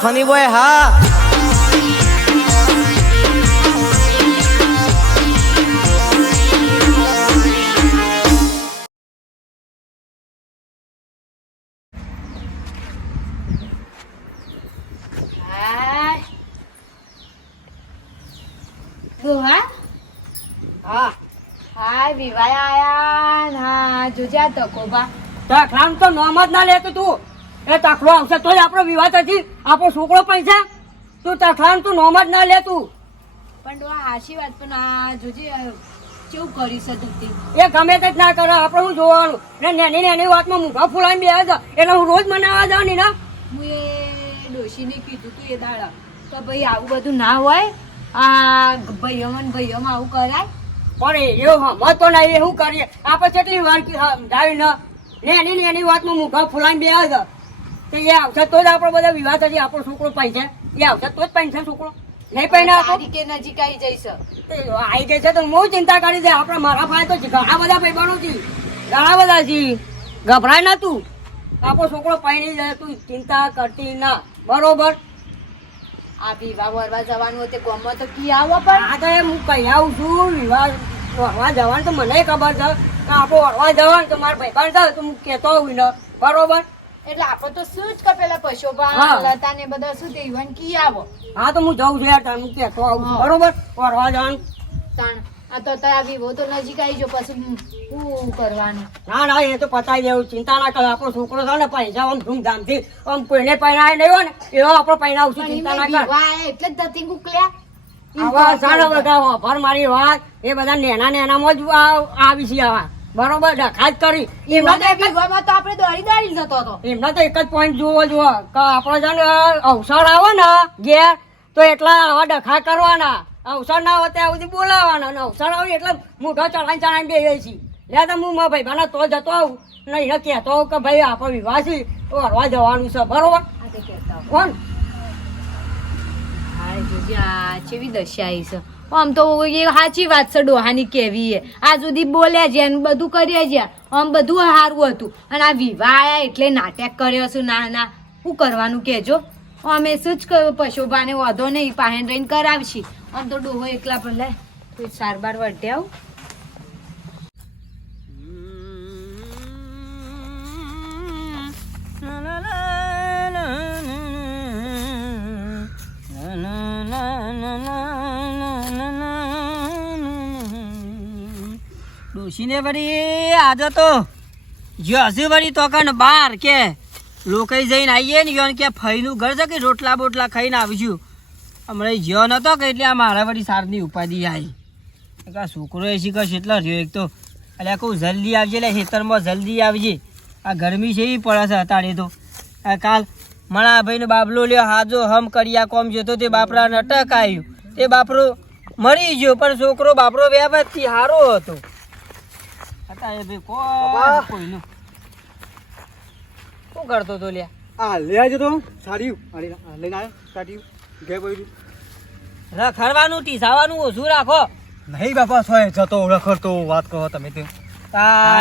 Funny boy હા હાય વિવાય આયા ના જોજા તકોબા તખલામ તો નોમ જ ના લેતું તું એ તખલો આવશે તોય આપણો વિવાહ થતી આપણો છોકરો પૈસા તું તખલામ તું નોમ જ ના લેતું પણ ડોહા હાચી વાત પણ આ જોજે કેવું કરી છે તું એ ગમે તે જ ના કરે આપણે શું જોવાનું ને નાની નાની વાતમાં મુઢા ફૂલાઈને બે છે એટલે હું રોજ મનાવવા જાઉં ને હું એ ડોશીને કીધું તું એ દાડા તો ભાઈ આવું બધું ના હોય આ ભાઈઓમાં આવું કરાય પણ એવું હમત તો નહીં એવું કરીએ આપણે કેટલી વાર સમજાવી ને એની વાતમાં મુઢા ફૂલાઈને બે છે તે એ આવશે તો જ આપણો બધા વિવાહ થશે આપણો છોકરો પૈસે એ આવશે તો જ પૈસે છોકરો નહીં પૈના તારીખે નજીક આવી જઈશ આવી જશે તો બહુ ચિંતા કરી દે આપણે મારા પાસે તો ઘણા બધા ભાઈબંધો છે ઘણા બધા છે ગભરાય ના તું આપણો છોકરો પૈણી જાય તું ચિંતા કરતી ના બરોબર આ વિવાહ વરવા જવાનું હતું ગામમાં તો કી આવો પણ હા તો એમ હું કહી આવું છું વિવાહ વરવા જવાનું તો મને ખબર છે કે આપણે વરવા જવાનું તો મારા ભાઈબંધ છે તો હું કહેતો હોઉં ને બરોબર એટલે આપણે તો શું જ કે પેલા પશુપાલન લતા ને બધા શું તે ઈવન કી આવો હા તો હું જઉં છું યાર હું કહેતો આવું છું બરોબર વરવા જવાનું તાણ આ તો તારા વિવો તો નજીક આવી જો પછી શું કરવાનું ના ના એ તો પતાવી દેવું ચિંતા ના કરે આપણો છોકરો છે ને પૈસા આમ ધૂમધામથી આમ કોઈને પૈણાય નહીં હોય ને એવો આપણો પૈણાવશું ચિંતા ના કર એટલે જ ધતી ગુકલ્યા આવા સારા બધા ભર મારી વાત એ બધા નેનામાં જ આવી છે આવા બરોબર ડખા જ કરી એમના તો એક જ આપણે દોડી જતો હતો એમના તો એક જ પોઈન્ટ જોવો કે આપણો છે ને અવસર આવે ને ઘેર તો એટલા આવા ડખા કરવાના અવસર ના હોય ત્યાં સુધી બોલાવાના અને અવસર આવે એટલે મોઢો ચડાઈ બેહીએ છીએ લે તો હું મારા ભાઈબાના તો જતો આવું ને એને કહેતો આવું કે ભાઈ આપણો વિવાહ છે તો હરવા જવાનું છે બરોબર કોણ કેવી દશા આવી છે આમ તો એ સાચી વાત છે ડોહાની કેવી આ સુધી બોલ્યા છે બધું કર્યા છે આમ બધું સારું હતું અને આ વિવાહ આયા એટલે નાટક કર્યો છું ના શું કરવાનું કેજો અમે શું જ કહ્યું પશુભાને વધો નહીં પાહેન રહીને કરાવશી આમ તો ડોહો એકલા ભલે કોઈ સારવાર વઢ્યાવ ડોશીને વળી આજે તો હજુ વળી તો કને બાર કે લોકો જઈને આવીએ ને યોન કે ફઈનું ઘર છે કે રોટલા બોટલા ખાઈને આવીશું હમણાં જ્યો નતો કે એટલે આ મારા વળી સારની ઉપાધિ આવી છોકરો એ શીખશ એટલો રહ્યો એક તો એટલે કહું જલ્દી આવજે એટલે ખેતરમાં જલ્દી આવજે આ ગરમી છે એવી પડે છે અત્યારે તો કાલ મણા ભાઈનો બાબલો લ્યો હાજો હમ કર્યા કોમ જોતો તે બાપરાને અટક આવ્યું તે બાપરો મરી ગયો પણ છોકરો બાપરો વ્યવહારથી સારો હતો અત્યારે ભાઈ કોઈનું શું કરતો તો લ્યા આ લે આવજો તો સાડી લઈને આવ્યો સાડી ઘેર પડ્યું રખડવાનું ટીસાવાનું ઓછું રાખો નહીં બાપા સોય જતો રખડતો વાત કહો તમે તે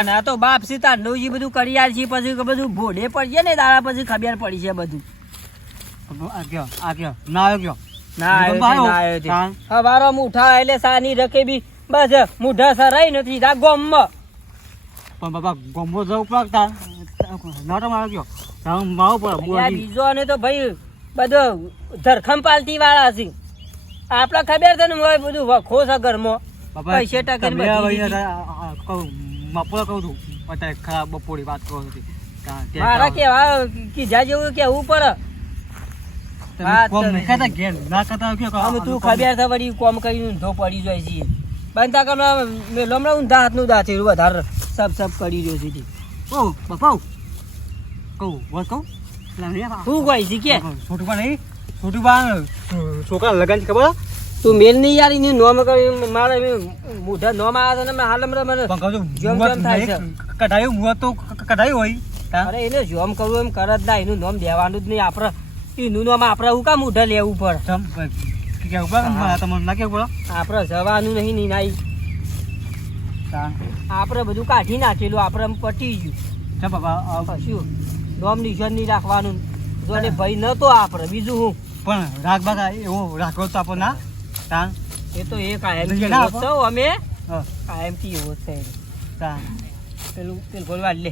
ના તો બાપ સીતા નવજી બધું કરી આલ છે પછી બધું ભોડે પડશે ને દાડા પછી ખબર પડી છે બધું આ ગયો ના આવ્યો હવારો મુઠા એટલે સાની રખે બી બસ મુઠા સરાય નથી તા ગોમમાં પણ બાપા ગોમો જવું પડતા નાટો મારો ગયો માવો પડે બીજો ને તો ભાઈ બધો ધરખમ પાલતી વાળા છે આપડે ખબર છે ને બધું વખો છે ઘરમાં પૈસે ટકે મપોળો કહું છું અત્યારે ખરાબ બપોરી વાત કરો નથી મારા કેવા કીધા જેવું કેવું પડે તું ખબર છે વળી કોમ કરી ઊંધો પડી જાય છે બનતા કર મેલોમણા ઊંધા હાથનું દાંતેલું વધારે સબ કરી રહ્યો છે બાપા કહું બસ કહું શું કોઈ છે કે છોટું પણ નહીં છોટું પણ છોકરા લગન ખબર તું મેલ નહીં યાર એની નોમ કરી મારે મોઢા નોમ આવ્યા છે ને હાલ મને જોમ થાય છે કઢાયું મુહૂર્ત તો કઢાયું હોય અરે એને જોમ કરવું એમ કરે જ ના એનું નામ દેવાનું જ નહીં આપણે એનું નામ આપણે હું કામ મોઢા લેવું પડે તમને ના કેવું પડે આપણે જવાનું નહીં ની નાઈ આપણે બધું કાઢી નાખેલું આપણે પટી ગયું બાપા શું નોમ નિશાન નહીં રાખવાનું જો ને ભાઈ નતો આપણે બીજું હું પણ રાગ બાગા એવો રાખો તો આપો ના તાન એ તો એ કાયમ લઈ ના આપો. તો અમે હા કાયમ થી એવો જ છે તાન પેલું પેલું બોલવા લે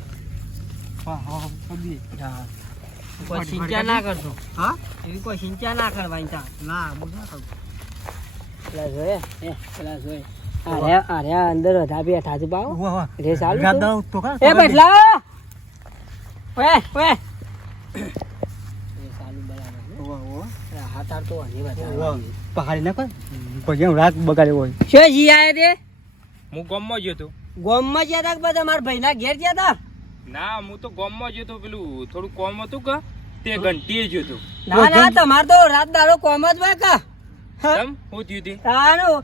હા હા પડી હા કોઈ સિંચા ના કરતો હા એવી કોઈ સિંચા ના કરવાની તા ના બુધા કર પેલા જોઈએ પેલા જોઈએ અરે અંદર અધા બેઠા છે બાવ વાહ વાહ રે ચાલુ ગાદ તો? દઉં તો કા એ બેઠલા ઓએ ઓએ ચાલુ બરાબર વાહ વાહ હાથ આર તો હજી વાહ વધારે પહાડી ના કર પછી રાગ બગાડ્યો હોય શું જી આયા તે હું ગામમાં ગયો તો ગોમમાં જ્યાં તા બધા મારા ભાઈના ઘેર જ્યાં તા ના હું તો ગામમાં ગયો તો પેલું થોડું કોમ હતું કે તે ઘંટીએ ગયો તો ના ના તમાર તો રાત દાડો કોમ જ હોય કા તમ હું થયું તે તારું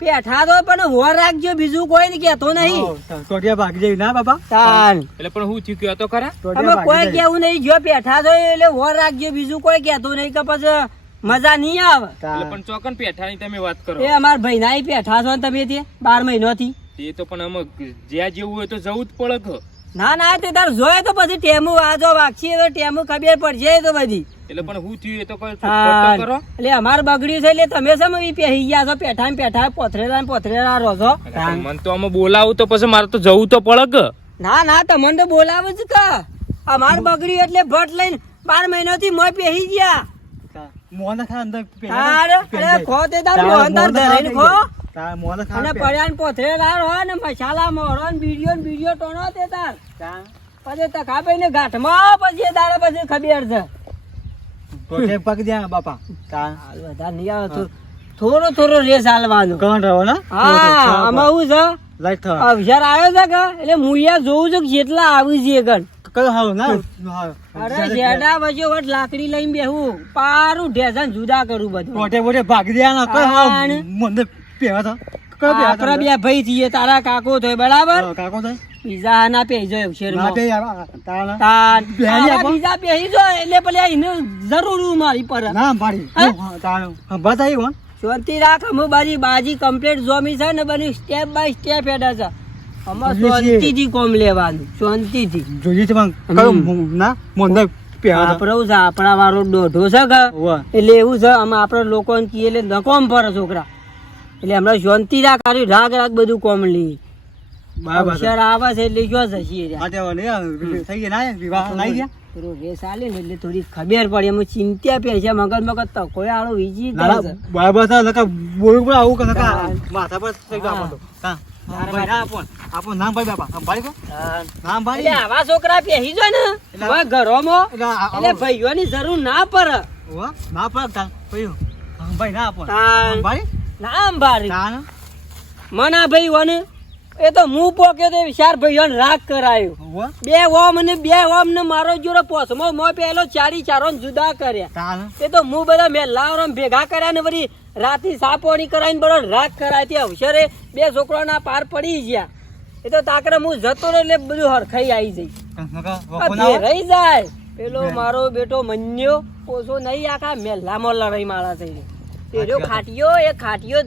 પેઠા તો પણ હોર રાખજો બીજું કોઈ ને કેતો નહીં ટોટિયા ભાગી જાય ના બાપા તાન એટલે પણ હું થયું કયો તો ખરા અમે કોઈ કેવું નહીં જો પેઠા તો એટલે હોર રાખજો બીજું કોઈ કેતું નહીં કે પછી મજા નહીં આવે એટલે પણ ચોકન પેઠાની તમે વાત કરો એ અમાર ભાઈ ના પેઠા છો ને તમે તે 12 મહિનાથી તે તો પણ અમે જ્યાં જેવું હોય તો જવું જ પડે કે ના ના તે તાર જોયે તો પછી ટેમુ આજો વાગશી તો ટેમુ ખબર પડશે તો બધી એટલે પણ હું થયું એ તો કોઈ તાન. કરો એટલે અમાર બગડ્યું છે એટલે તમે શેમ ઈ પહેરી ગયા છો પેઠા ને પેઠા પોથરેલા ને પોથરેલા રહો છો મને તો આમાં બોલાવું તો પછી મારે તો જવું તો પડે કે ના ના તમને તો બોલાવું જ કા અમાર બગડ્યું એટલે ભટ લઈને 12 મહિનાથી મોય પહેરી ગયા મોહન ખા અંદર તાર અરે ખો તે તાર મોહન તાર ધરાઈને ખો તા મોહન ખા અને પડ્યા ને પોથરેલા રહો ને મસાલા મોરો ને બીડીયો ટોનો તે તાર પછી તખા પઈને ગાંઠમાં પછી તારે પછી ખબર છે ટોટિયા ભાગી જાય બાપા તા હાલ વધારે નહીં આવે થોડો થોડો રેસ હાલવાનો કોણ રહો ના હા આમાં શું છે લાઈટ થા અવસર આવ્યો છે કે એટલે મુયા જોઉં છું કે જેટલા આવી છે ગણ કયો હાવ ના અરે જેડા વચ્ચે વટ લાકડી લઈને બેહું પારું ઢેસન જુદા કરું બધું ટોટે બોટે ભાગી જાય ના કયો હાવ આણ. મને પેવા થા કયો પેવા આપડા બે ભાઈ છીએ તારા કાકો થાય બરાબર કાકો થાય બીજા ના પેઈ જાય ના અવસરમાં પે યાર તા તાન બેહી આવા આપો. બીજા પેહી જાય એટલે પેલા એને જરૂર મારી પર ના પાડી તા બતાઈ કોણ શાંતિ રાખ અમે બાજી કમ્પ્લીટ જોમી છે ને બની સ્ટેપ બાય સ્ટેપ હેડા છે અમાર જોઈએ છીએ. શાંતિથી કોમ લેવાનું શાંતિથી જોઈએ છે પણ કયો ના મોંદર પેવા થા આપણો છે આપણા વાળો દોઢો છે કે વાહ એટલે એવું છે અમે આપણા લોકોને કહીએ એટલે નકોમ પર છોકરા એટલે હમણાં શાંતિ રાખ આર્યું રાગ બધું કોમ લઈ બરાબર અક્ષર આવે છે એટલે જો જશીએ આ તે ને થઈ ગયા ના વિવાહ લાઈ ગયા થોડો રેસ આલે ને એટલે થોડી ખબર પડે એમાં ચિંતા પે છે મગજ તો કોઈ આળો વીજી ના જાય છે બરાબર છે નકા બોલું પણ આવું કે નકા હા. માથા પર થઈ ગયો આપો તો તા તારા ભાઈ ના આપો આપો નામ ભાઈ બાપા આમ ભાઈ કો નામ ભાઈ એટલે આવા છોકરા પહેરી જાય ને એટલે હવે ઘરોમાં એટલે એટલે ભાઈઓની જરૂર ના પડે ઓ ના પર તા ભાઈ ભાઈ ના આપો તાન. ભાઈ નામ ભારી તાન મના ભાઈઓને એ તો મું પોકે તો ચાર ભાઈઓને રાગ કરાયો ઓ બે ઓમ ને મારો જોડે પોસમો મો પેલો ચારી ચારો ને જુદા કર્યા તાન તે તો હું બધા મેલાવરમ ભેગા કર્યા ને વળી રાતી સાપોણી કરાવીને બરો રાગ કરાય તે અવસરે બે છોકરાના પાર પડી ગયા એ તો તાકરે હું જતો રહ્યો એટલે બધું હરખાઈ આવી જઈ નકા આ વખો ના બે રહી જાય પેલો મારો બેટો મન્યો પોસો નહીં આખા મેલામાં લડાઈ માળા થઈ તે રહ્યો ખાટીયો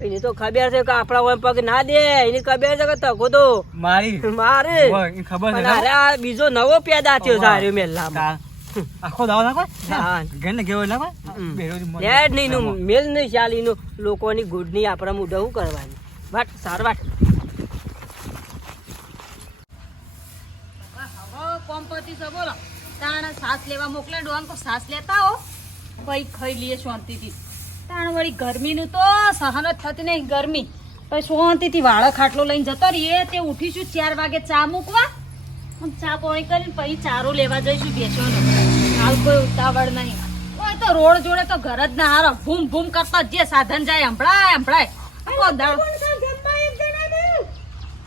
એને તો ખબર છે કે આપણા ઓય પગ ના દે એની ખબર છે કે તકો તો મારી મારે ઓય એ ખબર છે પણ અરે આ બીજો નવો પેદા થયો સારો મેલામાં તા આખો દાવ ના કોઈ હા. ઘરને ગયો ના કોઈ હમ. બેરો લેડ નહીં નું મેલ નહીં ચાલીનું લોકોની ગુડની આપણા મુઢવું કરવાની વાટ સાર વાટ કોમ્પતિ છે બોલો તાણ સાસ લેવા મોકલે ડોન કો સાસ લેતા હો ભાઈ ખાઈ લઈએ શાંતિથી તાણ વળી ગરમીનું તો સહન જ થતી નહીં ગરમી પછી શાંતિથી વાળો ખાટલો લઈને જતો રહીએ તે ઉઠીશું 4 વાગે ચા મૂકવા અને ચા પોણી કરીને પછી ચારો લેવા જઈશું બેસવાનો હાલ કોઈ ઉતાવળ નહીં ઓય તો રોડ જોડે તો ઘર જ ના હારો ભૂમ ભૂમ કરતા જે સાધન જાય હંભળાય આખો દાડો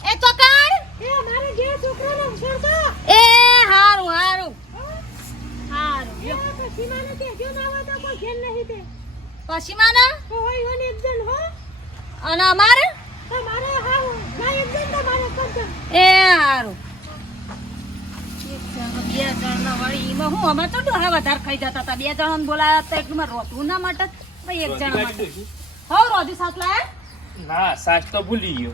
એ તો કાઢ એ હારું હારું પછી માના અને અમારે એ હારું એક જણ બે જણ ના વળી એમાં હું અમે તો ડોહા વધારે ખાઈ જતા હતા 2 જણ બોલાયા હતા એટલું મારે રોટવું ના માટે ભાઈ 1 જણ હો રોધી સાસ લાયા ના સાસ તો ભૂલી ગયો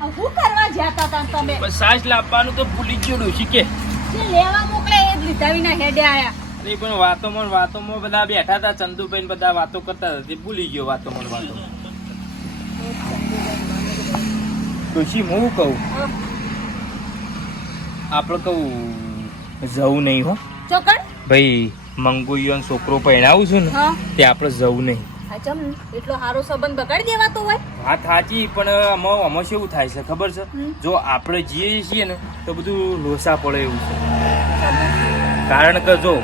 હવે શું કરવા જતા હતા તમે પણ સાસ લાવવાનું તો ભૂલી ગયો ડોશી કે જે લેવા મોકલે એ જ લીધા વિના હેડે આયા નહીં પણ વાતોમાં બધા બેઠા હતા, ચંદુભાઈ ને બધા વાતો કરતા હતા, તે ભૂલી ગયો વાતોમાં. ડોશી હું કહું, આપણે કહું જવું નહીં હો ચોકડ ભાઈ, મંગુઈયો છોકરો પરણાવું છું ને હા તે આપણે જવું નહીં. ચમ એટલો સારો સંબંધ બગાડી દેવાતો હોય. વાત સાચી, પણ આમાં શું થાય છે ખબર છે, જો આપણે જઈએ છીએ ને તો બધું લોસા પડે એવું છે. કારણ કે જો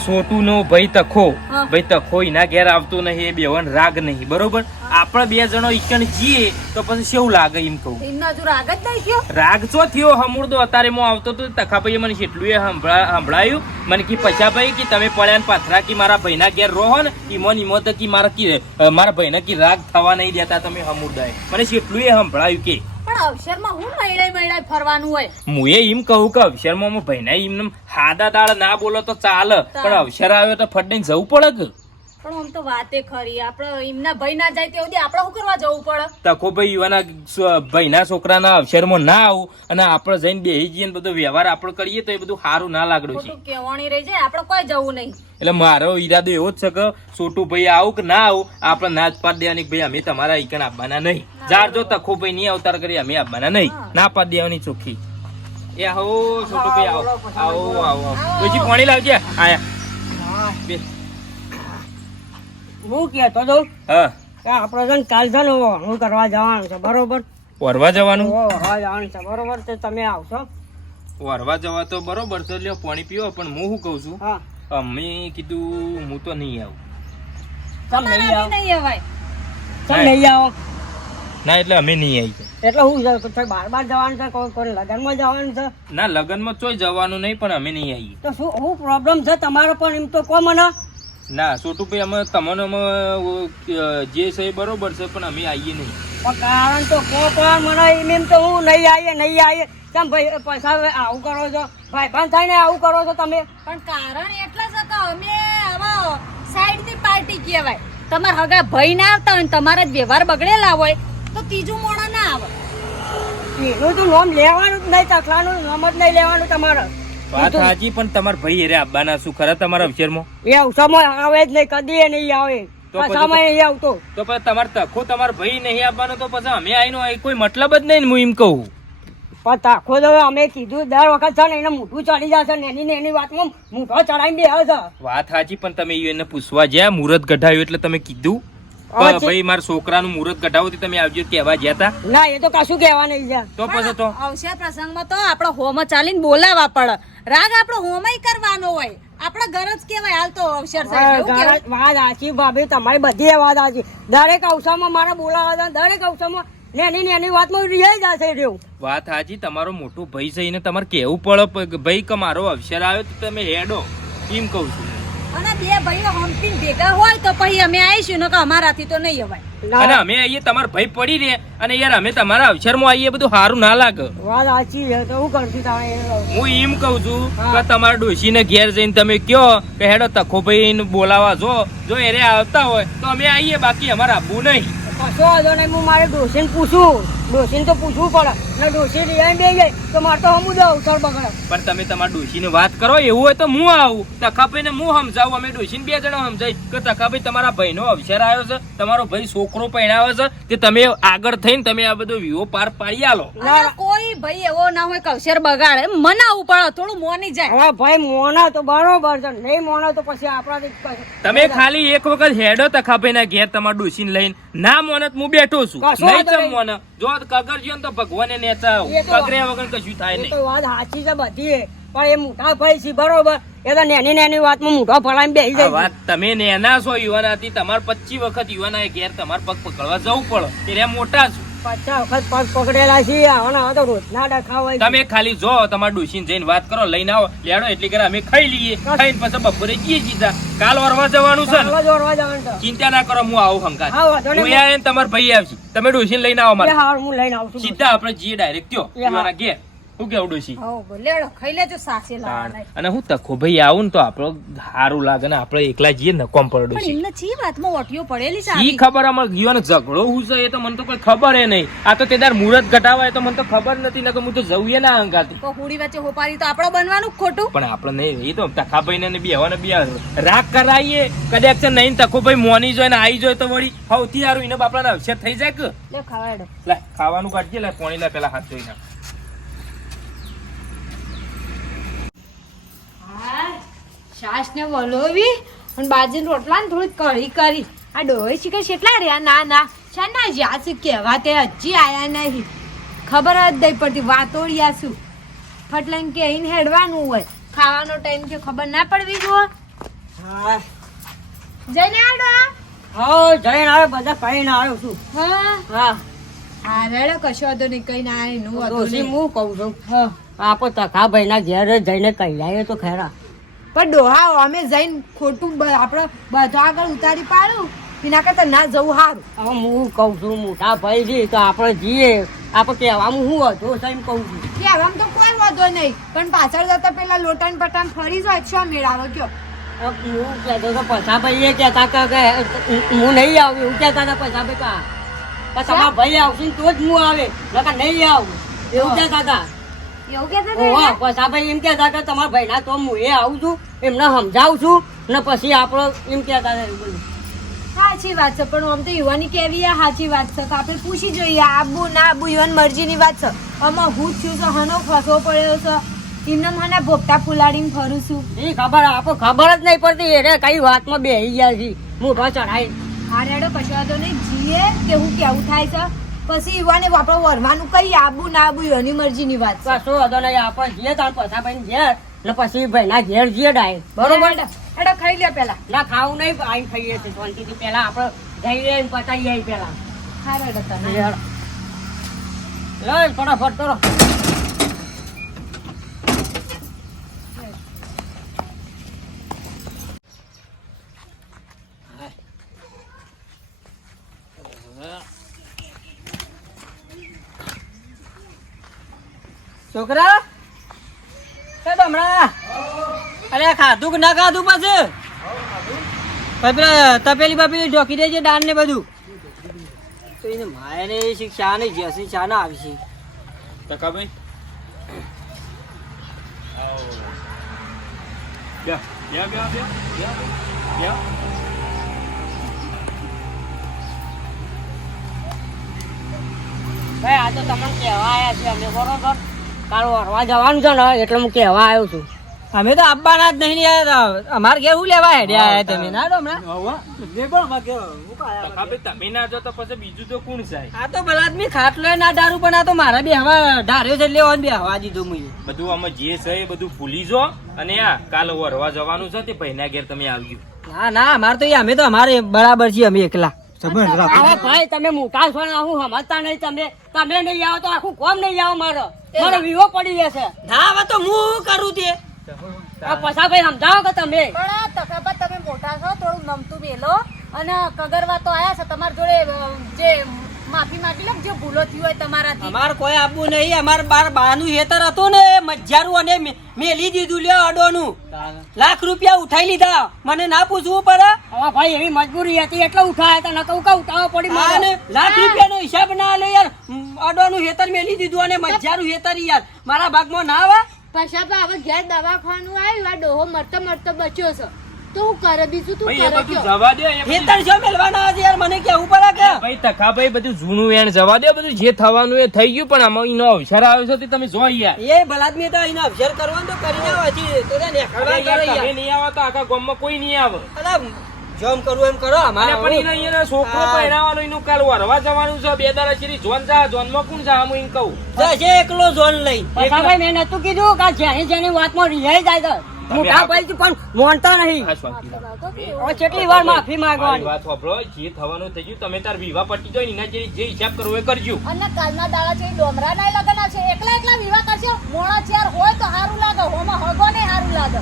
સોટું નો ભાઈ તખો એના ઘેર આવતો નહીં, એ બેવન રાગ નહીં, બરોબર. આપણે બે જણો ઈકણ જઈએ તો પછી કેવું લાગે એમ કહું. એમના જો રાગ જ નહીં થયો. રાગ ચો થયો હમુરદો અત્યારે હું આવતો તો તખા ભાઈ મને કેટલું એ સંભળાયું. મને કી પછા ભાઈ કે તમે પડ્યા ને પાથરા કે મારા ભાઈના ઘેર રહો ને ઈમો તો કે મારા ભાઈને કી રાગ થવા નહીં દેતા તમે હમુરદાય. મને કેટલું એ સંભળાયું કે પણ અવસરમાં હું મહિડા ફરવાનું હોય. હું એમ કહું કે અવસરમાં ભાઈને એમ હાદા દાળ ના બોલો તો ચાલે, પણ અવસર આવ્યો તો ફટ દઈને જવું પડે કે. પણ આમ તો વાતે ખરી, આપણે એમના ભાઈ ના જાય તે આપણે શું કરવા જવું પડે. તકો ભાઈ યુવાના ભાઈના છોકરાના અવસરમાં ના આવું અને આપણે જઈને બેસી જઈએ ને બધો વ્યવહાર આપણે કરીએ તો એ બધું સારું ના લાગડું છે. ખોટું કહેવાની રહી જાય, આપણે કોઈ જવું નહીં. એટલે મારો ઈરાદો એવો જ છે કે છોટું ભાઈ આવું કે ના આવું આપણે ના જ પાડી દેવાની, ભાઈ અમે તમારા ઈકણ આપવાના નહીં. જાર જો તકો ભાઈ નહીં અવતાર કરી અમે આપવાના નહીં, ના પાડી દેવાની ચોખ્ખી. એ આવો છોટું ભાઈ આવો આવો પછી પાણી લાવજે. આયા બે હું કહેતો હતો હા કે આપણે છે ને કાલ છે ને હું કરવા જવાનું છે, બરોબર? વરવા જવાનું. વરવા જવાનું છે, બરોબર? તો તમે આવશો? વરવા જવા તો બરોબર છે, લ્યો પાણી પીવો. પણ હું શું કઉ છું, હા. અમે કીધું હું તો નહીં આવું. તમે નહીં આવો? નહીં અવાય. તમે નહીં આવો ના એટલે અમે નહીં આવી. એટલે હું છે બાર જવાનું છે, કોઈ લગ્નમાં જવાનું છે? ના લગ્નમાં ચોય જવાનું નહીં, પણ અમે નહીં આવીએ. તો શું પ્રોબ્લેમ છે તમારો? પણ એમ તો કહો મને. ના છોટુભાઈ અમે તમને જે છે એ બરોબર છે, પણ અમે આવીએ નહીં. પણ કારણ તો કહો, પણ મને એમ તો હું નહીં આવીએ. કેમ ભાઈ પૈસા આવું કરો છો? ભાઈ બંધ થઈને આવું કરો છો તમે? પણ કારણ એટલા છે કે અમે આવા સાઈડ ની પાર્ટી કહેવાય. તમારા હગા ભાઈ ના આવતા હોય, તમારા જ વ્યવહાર બગડેલા હોય તો ત્રીજું મોણા ના આવે. એનું તો નામ લેવાનું જ નહીં, તકલાનું નામ જ નહીં લેવાનું તમારે. વાત સાચી, પણ તમારા ભાઈ એરે આવવાના શું ખરા તમારા અવસરમાં? એ અવસરમાં આવે જ નહીં, કદી નહીં આવે. તો પછી પછામાં નહીં આવતો. તો પછી તમારે તખો તમારા ભાઈ નહીં આવવાનો તો પછી અમે આવીને કોઈ મતલબ જ નહીં ને, હું એમ કહું. પણ તાખો તો અમે કીધું દર વખત છે ને એને મોઢું ચડી જશે ને એની વાતમાં મોઢો ચડાવીને બે છે. વાત સાચી, પણ તમે એને પૂછવા જ્યાં મુહૂર્ત કઢાવ્યું એટલે તમે કીધું ભાઈ મારા છોકરાનું મુહૂર્ત કઢાવું તમે આવજો કહેવા ગયા હતા? ના, એ તો કશું કહેવા નહીં જાય. તો પછી તો અવસર પ્રસંગમાં તો આપણે હોમ ચાલીને બોલાવા પડે. રાગ આપણો હોમય કરવાનો હોય, આપણા ઘર જ કેવાય. હાલ તો અવસર વાત સાચી ભાભી, તમારી બધી વાત સાચી. દરેક અવસરમાં મારા બોલાવા હતા, દરેક અવસરમાં એની વાતમાં રિહાઈ જશે રહ્યું. વાત હાજી, તમારો મોટો ભાઈ છે એને તમારે કેવું પડે ભાઈ કે મારો અવસર આવ્યો તો તમે હેડો, એમ કઉ છું. અને બે ભાઈઓ હંપીને ભેગા હોય તો પછી અમે આવીશું, ને કે અમારાથી તો નહીં અવાય. અને અમે આવીએ તમારા ભાઈ પડી રે અને યાર અમે તમારા અવસરમાં આવીએ બધું સારું ના લાગે. વાત સાચી છે, તો હું કરશું તમે? હું એમ કઉ છું કે તમારા ડોશીને ઘેર જઈને તમે કયો કે હેડો તખો ભાઈ બોલાવા જો એને આવતા હોય તો અમે આવીએ, બાકી અમારે આવવું નહીં. કશો વાંધો નહીં, હું મારે ડોશીને પૂછું. ડોશીને તો પૂછવું પડે ને, ડોશી રિહાઈ બે જાય તો મારે તો હમુદો અવસર બગડે. પણ તમે તમારા ડોશીને વાત કરો, એવું હોય તો હું આવું. તખાભાઈને હું સમજાવું, અમે ડોશીને બે જણા સમજાય કે તખાભાઈ તમારા ભાઈનો અવસર આવ્યો છે, તમારો ભાઈ છોકરો પહેણાવે છે, તે તમે આગળ થઈને તમે આ બધો વિવો પાર પાડી આલો. કોઈ ભાઈ એવો ના હોય કે અવસર બગાડે, મનાવું પડે, થોડું મોની જાય. હવે ભાઈ મોના તો બરોબર છે, નહીં મોના તો પછી આપણાથી તમે ખાલી એક વખત હેડો તખાભાઈના ઘેર તમારા ડોશીને લઈને, ના મોનત હું બેઠો છું. નહીં ચમ મોન જો કગરજો ને તો ભગવાને નેતા કગર્યા વગર કશું થાય નહીં. તો વાત સાચી છે બધી, પણ એ મોટા ભાઈ છે બરોબર, એ તો નેની વાતમાં મોઢો ફળાઈને બેસી જાય. વાત તમે નેના છો, યુવાનાથી તમારે 25 વખત યુવાના ઘેર તમારે પગ પકડવા જવું પડે, એટલે મોટા છો. 50 વખત પગ પકડેલા છે, હવે તો રોજના ડખા હોય. તમે ખાલી જો તમારા ડોશીને જઈને વાત કરો, લઈને આવો, લેડો એટલી કરે અમે ખાઈ લઈએ, ખાઈને પછી બપોરે જઈએ સીધા. કાલ વરવા જવાનું છે ને? જોરવા જવાનું છે. ચિંતા ના કરો, હું આવું હંકાર. હા, વાંધો નહીં. હું આયા ને તમારા ભાઈ આવશે, તમે ડોશીને લઈને આવો મારે. હા, હું લઈને આવું છું. સીધા આપણે જઈએ ડાયરેક્ટ ત્યો યુવાના ઘેર. શું કેવું ડોશી? લેડો ખાઈ લેજો સાસે લાવવાના. અને હું તખો ભાઈ આવું ને તો આપણો સારું લાગે ને આપણે એકલા જઈએ ને કોમ પડે પણ ડોશી. એમને ચી વાતમાં ઓટિયો પડેલી છે ઈ ખબર અમાર જીવન ઝઘડો હું છે એ તો મને તો કોઈ ખબર એ નહીં. આ તો તેદાર મુહૂર્ત ઘટાવાય તો મને તો ખબર નથી ને, તો હું તો જવું ના અંગાતી. તો હુડી વચ્ચે હોપારી તો આપણે બનવાનું ખોટું. પણ આપણે નહીં, એ તો તખાભાઈ ને બે રાગ કરાવીએ કદાચ છે નહીં. તખોભાઈ મોની જોઈ ને આવી જોઈ તો વળી સૌથી સારું એને બાપડા અવસર થઈ જાય કે લે ખાવાડો. લે ખાવાનું કાઢજે, લે પોણી લે પેલા હાથ ધોઈ નાખ. છાશ ને વલોવી અને બાજરી રોટલા ને થોડી કઢી કરી. આ ડોહી શીખર કેટલા રહ્યા? ના ના છે ના જ્યાં શું કહેવા તે હજી આયા નહીં. ખબર જ નહીં પડતી વાતોડિયા શું ફટલાઈને કે અહીં હેડવાનું હોય. ખાવાનો ટાઈમ કે ખબર ના પડવી જુઓ. હા જઈને આડો. હા જઈને આવે બધા કહીને આવ્યો છું. હા હા હા રેડો કશો વાંધો નહીં. કઈ ના એનું હતું ડોશી નહીં. હું કહું છું હા આપો તખાભાઈના ઘેર જઈને કહી આવીએ તો ખરા. પણ ડોહા અમે જઈને ખોટું આપણે બધા આગળ ઉતારી પાડું એના કરતા ના જવું સારું. હવે હું કહું છું મોટા ભાઈ છે તો આપણે જઈએ. આપણે કહેવામાં હું હતો સાહેબ કહું છું. કહેવામાં તો કોઈ વાંધો નહીં, પણ પાછળ જતા પેલા લોટાન પટાન ફરી જાય છો મેળાવો કયો. હું કહેતો તો પછાભાઈ એ કહેતા કે હું નહીં આવું એવું કહેતા હતા પછાભાઈ કા. પણ તમારા ભાઈ આવશે ને તો જ હું આવે, નકર નહીં આવું એવું કહેતા હતા. એવું કેતા ઓહો પછાભાઈ એમ કહેતા કે તમારા ભાઈના તો હું એ આવું છું, એમને સમજાવું છું ને પછી આપણો એમ કહેતા હતા એવું બધું. સાચી વાત છે, પણ આમ તો યુવાની કેવી આ સાચી વાત છે કે આપણે પૂછી જોઈએ આબુ ના આબુ યુવાન મરજીની વાત છે. આમાં હું જ છું હનો ફસો પડ્યો છે એમને મને ભોગતા ફુલાડીને ફરું છું. એ ખબર આપણે ખબર જ નહીં પડતી એને કઈ વાતમાં બેસી ગયા છે મોઢો ચઢાઈ. હા રેડો કશો વાંધો નહીં જીએ કે હું કેવું થાય છે પછી યુવાને આપણે વરવાનું કઈ આબુ ના આબુ યુવાની મરજીની વાત છે. કશો હતો નહીં આપણે જઈએ તાર પછાભાઈ ઘેર ને પછી ભાઈના ઘેર જઈએ ડાય બરોબર. એડો ખાઈ લે પેલા. ના ખાવું નહીં આઈ ખાઈએ છીએ શાંતિથી. પેલા આપણે જઈએ પતાવીએ પેલા. હા રેડો તને લે ફટાફટ કરો. છોકરા એ હમણાં અરે ખાધું કે ના ખાધું પાછું પેલા તપેલી બાપી ઢોકી દેજે દાન ને બધું. તો એને મારે શિક્ષા નહીં જશે ચા ના આવી છે. તખાભાઈ ભાઈ આ તો તમને કહેવા આવ્યા છીએ અમે બરોબર. કાલ વરવા જવાનું છે ને એટલે હું કહેવા આવ્યો છું. અમે તો આપવાના જ નહીં યાર. અમારે કેવું લેવા હેડ્યા આવ્યા તમે ના હમણાં. તખાભાઈ તમે ના જો તો પછી બીજું તો કોણ જાય? આ તો ભલા આદમી ખાટલો ના દારૂ પણ આ તો મારા બે હવા ધાર્યો છે એટલે બે હવા દીધું મુએ. બધું આમાં જે છે એ બધું ભૂલી જો અને આ કાલ વરવા જવાનું છે તે ભાઈના ઘેર તમે આવજો. ના ના અમારે તો અમે તો અમારે બરાબર છીએ અમે એકલા. સંબંધ રાખો. હવે ભાઈ તમે મોટા છો ને હું સમજતા નહીં. તમે નહીં આવો તો આખું કોમ નહીં આવો મારો વિવો પડી જશે. ના હવે તો હું કરું તે પછા ભાઈ સમજાવો કે તમે. પણ તકાબા તમે મોટા છો થોડું નમતું મેલો અને કગરવા તો આયા છે તમારા જોડે જે માફી માંગી લો જે ભૂલો થઈ હોય તમારાથી. અમારે કોઈ આપવું નહીં. અમારે બાર બાનું હેતર હતું ને મજારું અને મેલી દીધું લ્યો અડોનું. લાખ રૂપિયા ઉઠાઈ લીધા. મને ના પૂછવું પડે. હવે ભાઈ એવી મજબૂરી હતી એટલે ઉઠાયા હતા. નકર ઉકા ઉઠાવવા પડી મારે. લાખ રૂપિયાનો હિસાબ ના લે યાર. અડોનું હેતર મેલી દીધું અને મજારું હેતર યાર મારા ભાગમાં ના આવે. પછી હવે ઘેર દવાખાનું આવ્યું આ ડોહો મરતો મરતો બચ્યો છે તો હું કરે બીજું તું ભાઈ એ કરે બધું કયો? જવા દે. એ બધું- હેતર શું મેલવાના છે યાર મને કેવું પડે કે. ભાઈ તખાભાઈ બધું જૂનું વેણ જવા દે. બધું જે થવાનું એ થઈ ગયું પણ આમાં એનો અવસર આવ્યો છે તે તમે જો યાર. એ ભલાદમી તો એને અવસર કરવાનું તો કરી ના હોય તો તેને અરે યાર તમે નહીં આવો તો આખા ગામમાં કોઈ નહીં આવે. જેમ કરવું એમ કરો. અને પણ એનો અહીંયા છોકરો પહેરાવાનો એનું કાલ વરવા જવાનું છે. બે દાડા શેરી જોન જા જોનમાં કોણ જા હું એમ કહું. એકલો ઝોન લઈ ભાઈ મેં નતું કીધું કે જેની જેની વાતમાં રિહાઈ જાય તો મોટા ભાઈ પણ મોનતા નહીં. આ શાંતિ રાખો. હવે કેટલી વાર માફી મારી માંગવાની. વાત સાંભળો. જે થવાનું થઈ ગયું તમે તાર વિવાહ પટી જાય ને એના જે હિસાબ કરવો એ કરજો. અને કાલના દાડા છે ડોમરા ના લગન છે એકલા એકલા વિવાહ કરશે મોણા ચાર હોય તો સારું લાગે હોમાં હગો ને સારું લાગે.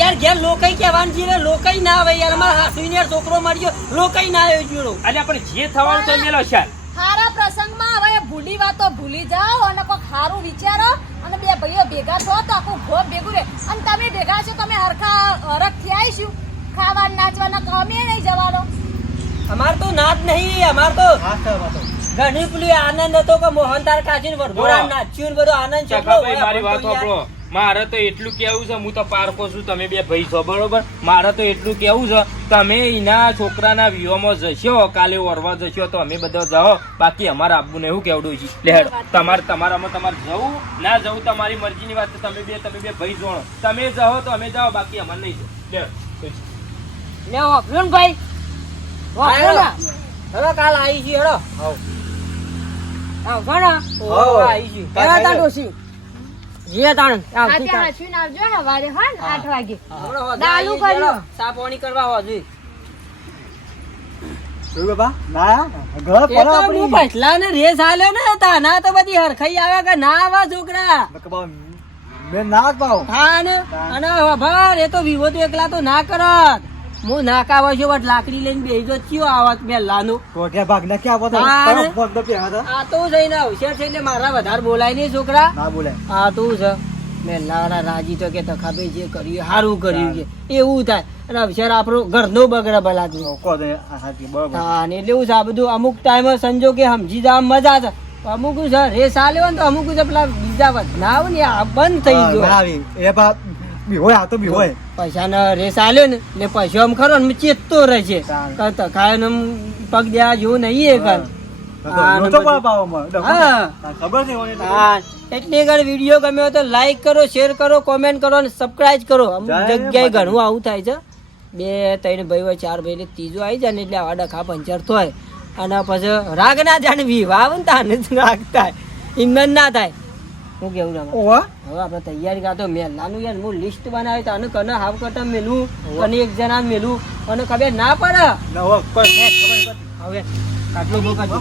યાર ઘેર લોકઈ કહેવાનું છે ને લોકઈ ના આવે યાર. અમારા હાસુઈને યાર છોકરો મળ્યો લોકઈ ના આવ્યો જોડો. એટલે પણ જે થવાનું તો મેલો શાલ. સારા પ્રસંગમાં હવે ભૂલી વાતો ભૂલી જાઓ અને કોઈ સારું વિચારો અને બે ભાઈઓ ભેગા થો તો આખું ઘોર ભેગું રહે. અને તમે ભેગા છો, તમે હરખા હરખથી આવીશું ખાવા નાચવાના, અમે નહીં જવાનો. અમાર તો નાચ નહીં, અમાર તો ઘણી પેલી આનંદ હતો કે મોહનદાર કાચી વરઘોડા નાચ્યું ને બધો આનંદ છે. ચકાભાઈ મારી વાત સાંભળો. મારે તો એટલું કેવું છે, હું તો પારકો છું, તમે બે ભાઈ છો બરોબર. મારે તો એટલું કેવું છે, તમે એના છોકરાના વિવાહમાં જશો, કાલે ઓરવા જશો તો અમે બધા જાઓ, બાકી અમારે આપવું ને એવું કેવડું છે. લે હેડો, તમારામાં તમારે જવું ના જવું તમારી મરજીની વાત છે. તમે બે ભાઈ જોણો, તમે જાઓ તો અમે જાઓ, બાકી અમારે નહીં જાઓ. ને વાપર્યું ને ભાઈ, હેડો કાલ આવી છે. હેડો આવશો ને? આવી છે. કેવા તા ડોશી? જે તાણ હાથે હાચવીને આવજો સવારે, હા, 8 વાગે. દાલું કર્યું. ચા પાણી કરવા આવો જોઈએ. બાબા ના ઘર એ તો હું પછલા ને રેસ આલ્યો ને તાના તો બધી હરખાઈ આવે કે ના આવા છોકરા મેં ના પાવ હા ને. અને ખબર એ તો વિવો તો એકલા તો ના કરત. હું નાકાવો છું બટ લાકડી લઈને બેસી ગયો આવત પહેલાનું. ટોટિયા ભાગ ના ક્યાં હા ને. હતા આ તો જઈને હોશિયાર છે એટલે મારા વધારે બોલાય નહીં છોકરા. ના બોલે આ તું છે મેં લારા રાજી તો કે તખાભાઈ જે કર્યું સારું કર્યું કે એવું થાય. અને હોશિયાર આપણો ઘરનો બગડે ભલાતું. હા ને એટલે એવું છે આ બધું અમુક ટાઈમે સંજો કે સમજી જવા મજા છે. અમુક છે રેસ આલ્યો ને તો અમુક છે પેલા બીજા વધના આવે ને આ બંધ થઈ ગયો. એ બા હોય આ તો બી હોય પૈસા નો રેસ આલ્યો ને એટલે પૈસા આમ ખરો ને ચેતતો રહે છે. તખાય ને પગ દેવા જેવું નહીં એ કર. એટલે ઘર વિડીયો ગમ્યો હોય તો લાઈક કરો, શેર કરો, કોમેન્ટ કરો અને સબસ્ક્રાઇબ કરો. અમુક જગ્યાએ ઘણું આવું થાય છે. 2 3 ભાઈ હોય 4 ભાઈ એટલે ત્રીજો આવી જાય ને એટલે આવા ડખા પંચર થાય. અને પછી રાગ ના જાણે વિવાહ આવે ને તાને જ રાગ થાય, ઇન્મન ના થાય. હું કેવું ના હવે આપણે તૈયારી કાતો મેલાનું યાર હું લિસ્ટ બનાવી તો કને હાવ કટા મેલું અને 1 જણા મેલું અને ખબર ના પડે હવે કાટલો બો કાઢો.